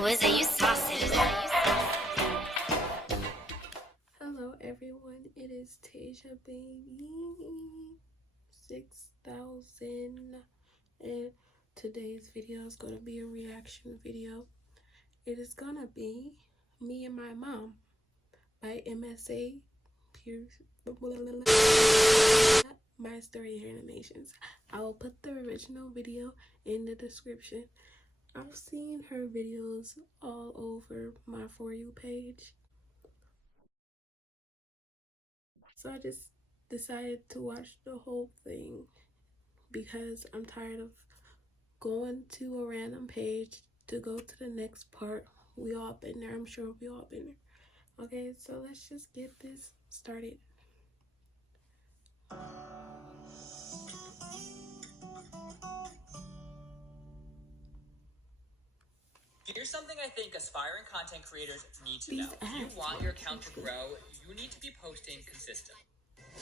was you sausage. Hello everyone, it is tasiababy6000 and today's video is going to be a reaction video. It is going to be Me and My Mom by MSA My Story Animations. I will put the original video in the description. I've seen her videos all over my For You page, so I just decided to watch the whole thing because I'm tired of going to a random page to go to the next part. We all been there. I'm sure we all been there. Okay, so let's just get this started. Here's something I think aspiring content creators need to know. If you want your account to grow, you need to be posting consistently.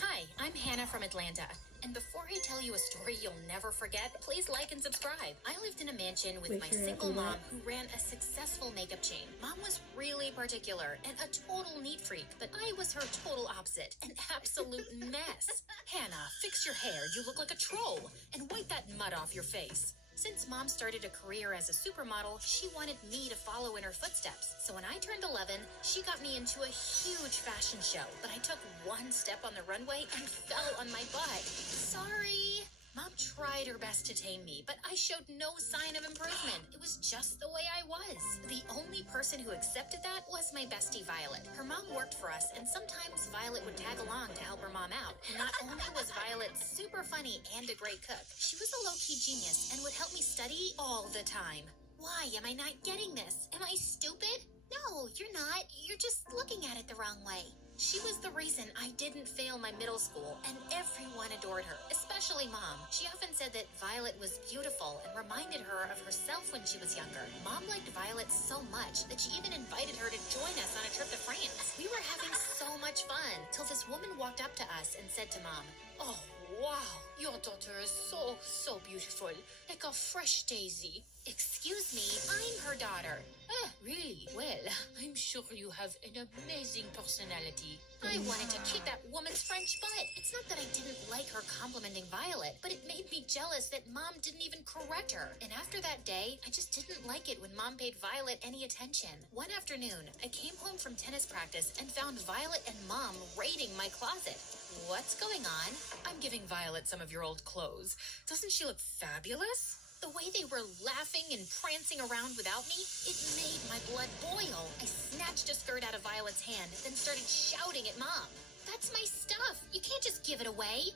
Hi, I'm Hannah from Atlanta. And before I tell you a story you'll never forget, please like and subscribe. I lived in a mansion with my single mom who ran a successful makeup chain. Mom was really particular and a total neat freak, but I was her total opposite, an absolute mess. Hannah, fix your hair. You look like a troll. And wipe that mud off your face. Since Mom started a career as a supermodel, she wanted me to follow in her footsteps. So when I turned 11, she got me into a huge fashion show. But I took one step on the runway and fell on my butt. Sorry. Mom tried her best to tame me, but I showed no sign of improvement. It was just the way I was. The only person who accepted that was my bestie, Violet. Her mom worked for us, and sometimes Violet would tag along to help her mom out. Not only was Violet super funny and a great cook, she was a low-key genius and would help me study all the time. Why am I not getting this? Am I stupid? No, you're not. You're just looking at it the wrong way. She was the reason I didn't fail my middle school, and everyone adored her, especially Mom. She often said that Violet was beautiful and reminded her of herself when she was younger. Mom liked Violet so much that she even invited her to join us on a trip to France. We were having so much fun, till this woman walked up to us and said to Mom, "Oh, wow, your daughter is so beautiful, like a fresh daisy." Excuse me, I'm her daughter. Really? Well, I'm sure you have an amazing personality. I wanted to kick that woman's French butt. It's not that I didn't like her complimenting Violet, but it made me jealous that Mom didn't even correct her. And after that day, I just didn't like it when Mom paid Violet any attention. One afternoon, I came home from tennis practice and found Violet and Mom raiding my closet. What's going on? I'm giving Violet some of your old clothes. Doesn't she look fabulous? The way they were laughing and prancing around without me, it made my blood boil. I snatched a skirt out of Violet's hand, then started shouting at Mom. "That's my stuff. You can't just give it away."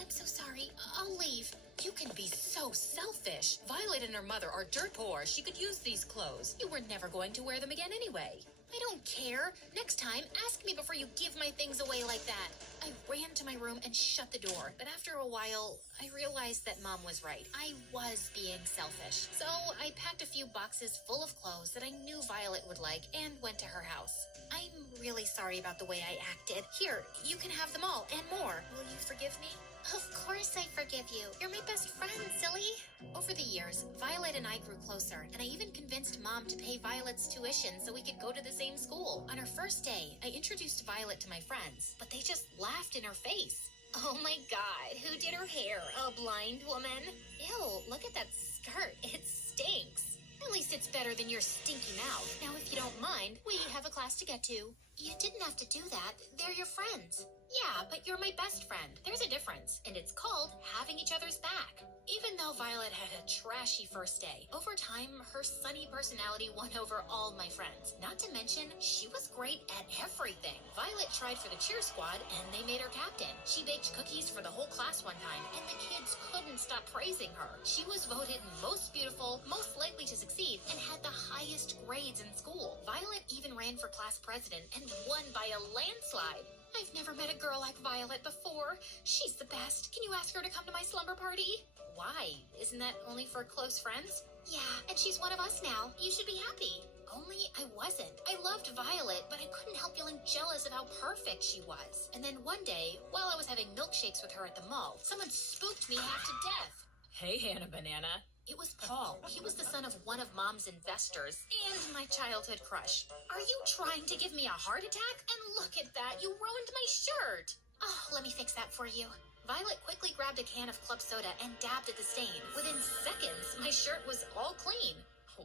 I'm so sorry. I'll leave. You can be so selfish. Violet and her mother are dirt poor. She could use these clothes. You were never going to wear them again anyway. I don't care. Next time, ask me before you give my things away like that. I ran to my room and shut the door, but after a while, I realized that Mom was right. I was being selfish. So I packed a few boxes full of clothes that I knew Violet would like and went to her house. I'm really sorry about the way I acted. Here, you can have them all and more. Will you forgive me? Of course I forgive you. You're my best friend, silly. Over the years, Violet and I grew closer, and I even convinced Mom to pay Violet's tuition so we could go to the same school. On her first day, I introduced Violet to my friends, but they just laughed in her face. Oh my God, who did her hair? A blind woman? Ew, look at that skirt. It stinks. At least it's better than your stinky mouth. Now, if you don't mind, we have a class to get to. You didn't have to do that. They're your friends. Yeah, but you're my best friend. There's a difference, and it's called having each other's back. Even though Violet had a trashy first day, over time, her sunny personality won over all my friends. Not to mention, she was great at everything. Violet tried for the cheer squad, and they made her captain. She baked cookies for the whole class one time, and the kids couldn't stop praising her. She was voted most beautiful, most likely to succeed, and had the highest grades in school. Violet even ran for class president and won by a landslide. I've never met a girl like Violet before. She's the best. Can you ask her to come to my slumber party? Why? Isn't that only for close friends? Yeah, and she's one of us now. You should be happy. Only I wasn't. I loved Violet, but I couldn't help feeling jealous of how perfect she was. And then one day, while I was having milkshakes with her at the mall, someone spooked me half to death. Hey, Hannah Banana. It was Paul. He was the son of one of Mom's investors and my childhood crush. Are you trying to give me a heart attack? And look at that, you ruined my shirt. Oh, let me fix that for you. Violet quickly grabbed a can of club soda and dabbed at the stain. Within seconds, my shirt was all clean.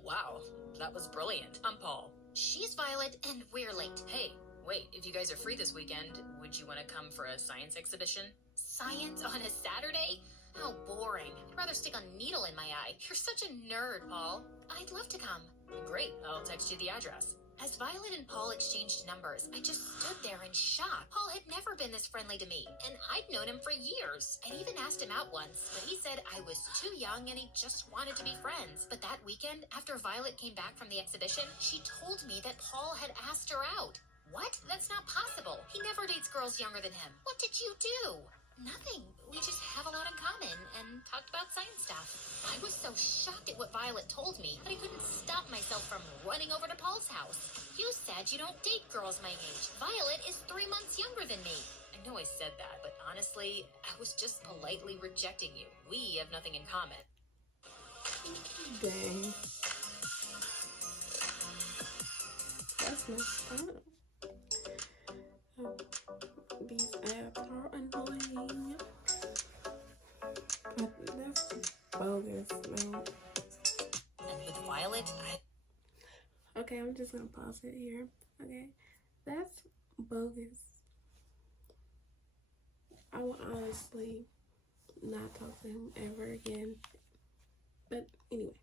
Wow, that was brilliant. I'm Paul. She's Violet, and we're late. Hey, wait, if you guys are free this weekend, would you want to come for a science exhibition? Science on a Saturday? How boring. I'd rather stick a needle in my eye. You're such a nerd, Paul. I'd love to come. Great, I'll text you the address. As Violet and Paul exchanged numbers, I just stood there in shock. Paul had never been this friendly to me, and I'd known him for years. I'd even asked him out once, but he said I was too young and he just wanted to be friends. But that weekend, after Violet came back from the exhibition, she told me that Paul had asked her out. What? That's not possible. He never dates girls younger than him. What did you do? Nothing. We just have a lot in common and talked about science stuff. I was so shocked at what Violet told me that I couldn't stop myself from running over to Paul's house. You said you don't date girls my age. Violet is 3 months younger than me. I know I said that, but honestly, I was just politely rejecting you. We have nothing in common. Dang. That's messed up. These apps are annoying. That's bogus, man. And with Violet, Okay, I'm just gonna pause it here. Okay, that's bogus. I will honestly not talk to him ever again. But anyway.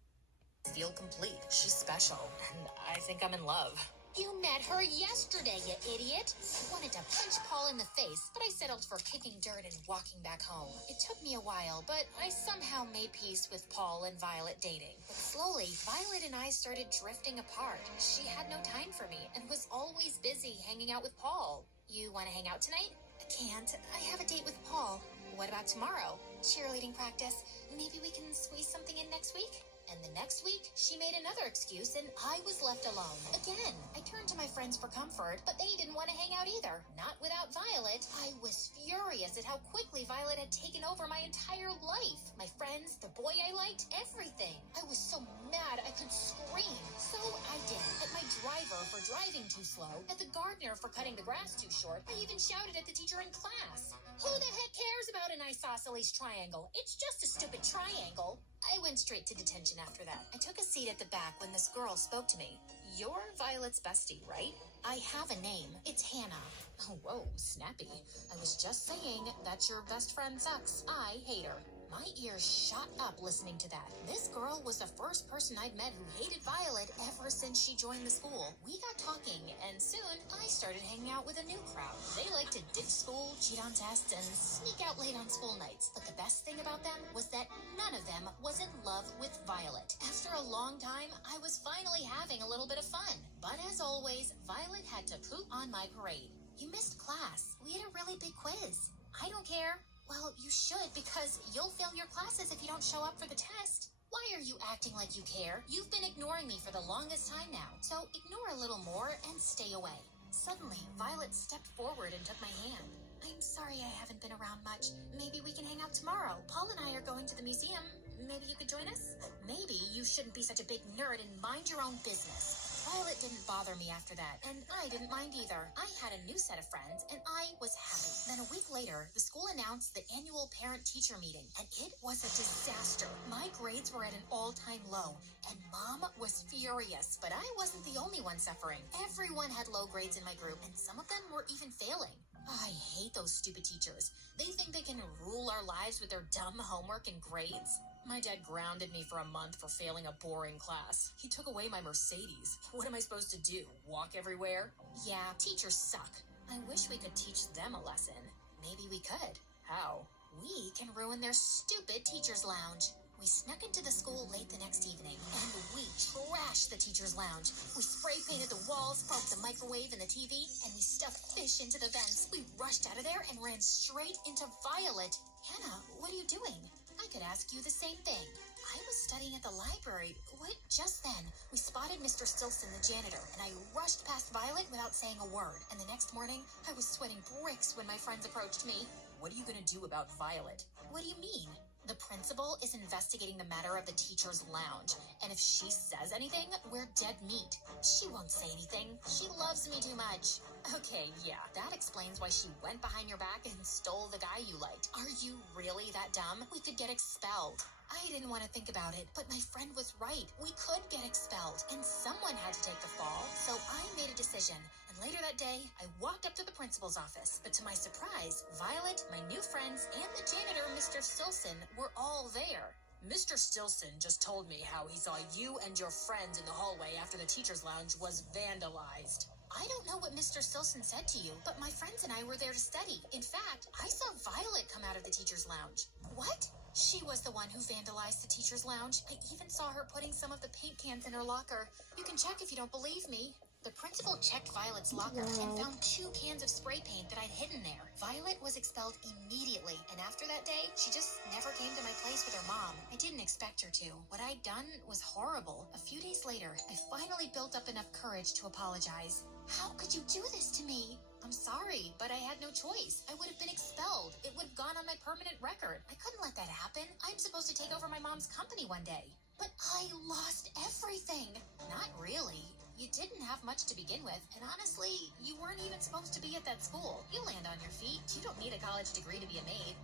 feel complete. She's special, and I think I'm in love. You met her yesterday, you idiot. I wanted to punch Paul in the face, but I settled for kicking dirt and walking back home. It took me a while, but I somehow made peace with Paul and Violet dating. But slowly, Violet and I started drifting apart. She had no time for me and was always busy hanging out with Paul. You want to hang out tonight? I can't. I have a date with Paul. What about tomorrow? Cheerleading practice. Maybe we can squeeze something in next week? And the next week, she made another excuse and I was left alone. Again, I turned to my friends for comfort, but they didn't want to hang out either. Not without Violet. I was furious at how quickly Violet had taken over my entire life. My friends, the boy I liked, everything. I was so mad I could scream. So I did. At my driver for driving too slow, at the gardener for cutting the grass too short. I even shouted at the teacher in class. Who the heck cares about an isosceles triangle? It's just a stupid triangle. I went straight to detention after that. I took a seat at the back when this girl spoke to me. You're Violet's bestie, right? I have a name. It's Hannah. Oh, whoa, snappy. I was just saying that your best friend sucks. I hate her. My ears shot up listening to that. This girl was the first person I'd met who hated Violet ever since she joined the school. We got talking, and soon I started hanging out with a new crowd. They like to ditch school, cheat on tests, and sneak out late on school nights. But the best thing about them was that none of them was in love with Violet. After a long time, I was finally having a little bit of fun. But as always, Violet had to poop on my parade. You missed class. We had a really big quiz. I don't care. Well, you should, because you'll fail your classes if you don't show up for the test. Why are you acting like you care? You've been ignoring me for the longest time now, so ignore a little more and stay away. Suddenly, Violet stepped forward and took my hand. I'm sorry I haven't been around much. Maybe we can hang out tomorrow. Paul and I are going to the museum. Maybe you could join us? Maybe you shouldn't be such a big nerd and mind your own business. Violet didn't bother me after that, and I didn't mind either. I had a new set of friends, and I was happy. Then a week later, the school announced the annual parent-teacher meeting, and it was a disaster. My grades were at an all-time low, and Mom was furious, but I wasn't the only one suffering. Everyone had low grades in my group, and some of them were even failing. I hate those stupid teachers. They think they can rule our lives with their dumb homework and grades. My dad grounded me for a month for failing a boring class. He took away my Mercedes. What am I supposed to do? Walk everywhere? Yeah, teachers suck. I wish we could teach them a lesson. Maybe we could. How? We can ruin their stupid teacher's lounge. We snuck into the school late the next evening, and we trashed the teacher's lounge. We spray painted the walls, broke the microwave and the TV, and we stuffed fish into the vents. We rushed out of there and ran straight into Violet. Hannah, what are you doing? I could ask you the same thing. I was studying at the library. What? Just then, we spotted Mr. Stilson, the janitor, and I rushed past Violet without saying a word. And the next morning, I was sweating bricks when my friends approached me. What are you going to do about Violet? What do you mean? The principal principal is investigating the matter of the teacher's lounge, and if she says anything, we're dead meat. She won't say anything. She loves me too much. Okay, yeah, that explains why she went behind your back and stole the guy you liked. Are you really that dumb? We could get expelled. I didn't want to think about it, but my friend was right. We could get expelled, and someone had to take the fall, so I made a decision. And later that day, I walked up to the principal's office, but to my surprise, Violet, my new friends, and the janitor, Mr. Stilson, were all there. Mr. Stilson just told me how he saw you and your friends in the hallway after the teacher's lounge was vandalized. I don't know what Mr. Stilson said to you, but my friends and I were there to study. In fact, I saw Violet come out of the teacher's lounge. What? She was the one who vandalized the teacher's lounge. I even saw her putting some of the paint cans in her locker. You can check if you don't believe me. The principal checked Violet's locker and found 2 cans of spray paint that I'd hidden there. Violet was expelled immediately, and after that day, she just never came to my place with her mom. I didn't expect her to. What I'd done was horrible. A few days later, I finally built up enough courage to apologize. How could you do this to me? I'm sorry, but I had no choice. I would have been expelled. It would have gone on my permanent record. I couldn't let that happen. I'm supposed to take over my mom's company one day. But I lost everything. Not really. You didn't have much to begin with, and honestly, you weren't even supposed to be at that school. You land on your feet. You don't need a college degree to be a maid.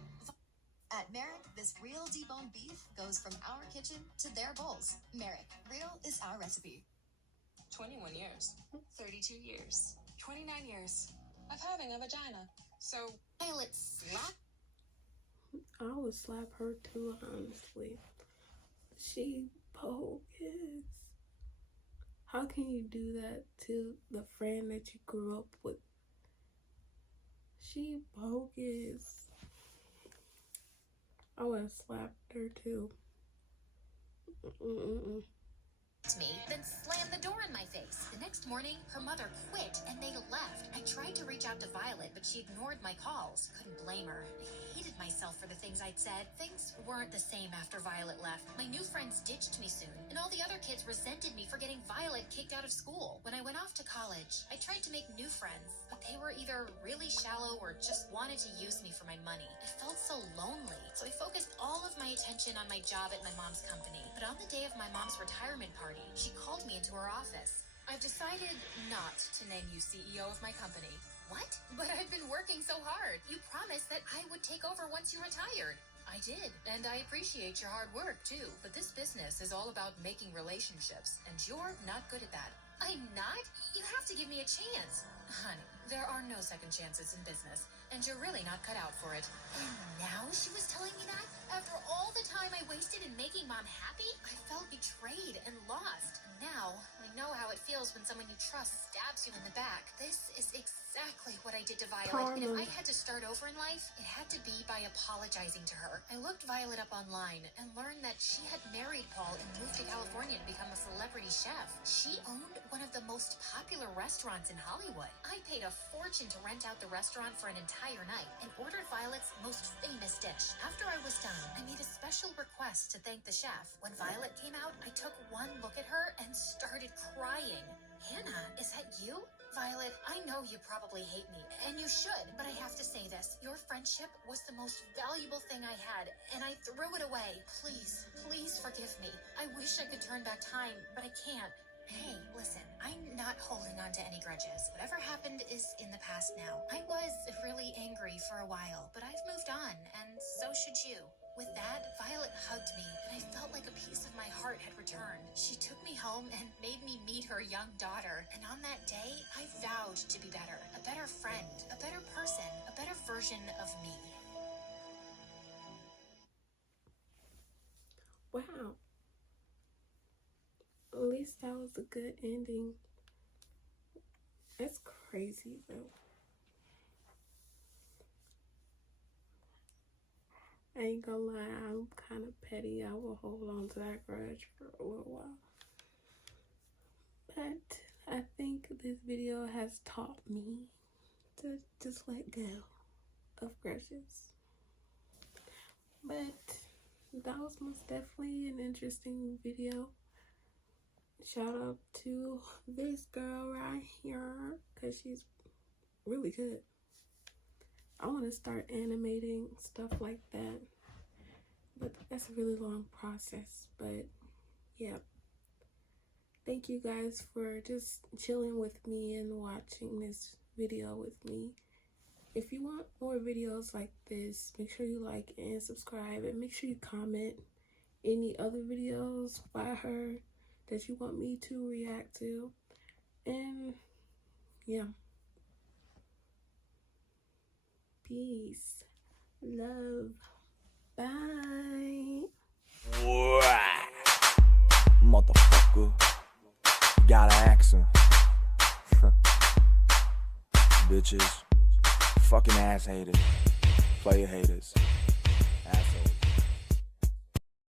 At Merrick, this real deboned beef goes from our kitchen to their bowls. Merrick, real is our recipe. 21 years. 32 years. 29 years of having a vagina. So, Violet slapped. I would slap her too, honestly. She bogus. How can you do that to the friend that you grew up with? She bogus. I would have slapped her too. Me, then slammed the door in my face. The next morning, her mother quit and they left. I tried to reach out to Violet, but she ignored my calls. Couldn't blame her. I hated myself for the things I'd said. Things weren't the same after Violet left. My new friends ditched me soon, and all the other kids resented me for getting Violet kicked out of school. When I went off to college, I tried to make new friends, but they were either really shallow or just wanted to use me for my money. I felt so lonely, so I focused all of my attention on my job at my mom's company. But on the day of my mom's retirement party, she called me into her office. I've decided not to name you CEO of my company. What? But I've been working so hard. You promised that I would take over once you retired. I did, and I appreciate your hard work too. But this business is all about making relationships, and you're not good at that. I'm not? You have to give me a chance. Honey, there are no second chances in business, and you're really not cut out for it. And now she was telling me that? After all the time I wasted in making Mom happy? I felt betrayed and lost. Now, I know how it feels when someone you trust stabs you in the back. This is exactly what I did to Violet, and if I had to start over in life, it had to be by apologizing to her. I looked Violet up online and learned that she had married Paul and moved to California to become a celebrity chef. She owned one of the most popular restaurants in Hollywood. I paid a fortune to rent out the restaurant for an entire night and ordered Violet's most famous dish. After I was done, I made a special request to thank the chef. When Violet came out, I took one look at her and started crying. Hannah, is that you? Violet, I know you probably hate me, and you should, but I have to say this. Your friendship was the most valuable thing I had, and I threw it away. Please, please forgive me. I wish I could turn back time, but I can't. Hey, listen, I'm not holding on to any grudges. Whatever happened is in the past now. I was really angry for a while, but I've moved on, and so should you. With that, Violet hugged me, and I felt like a piece of my heart had returned. She took me home and made me meet her young daughter, and on that day, I vowed to be better. A better friend, a better person, a better version of me. Wow. At least that was a good ending. That's crazy though. I ain't gonna lie, I'm kind of petty. I will hold on to that grudge for a little while. But I think this video has taught me to just let go of grudges. But that was most definitely an interesting video. Shout out to this girl right here, because she's really good. I want to start animating stuff like that. But that's a really long process, but yeah. Thank you guys for just chilling with me and watching this video with me. If you want more videos like this, make sure you like and subscribe, and make sure you comment any other videos by her that you want me to react to. And yeah, peace, love, bye. Motherfucker, gotta ask him. Bitches, fucking ass haters, player haters.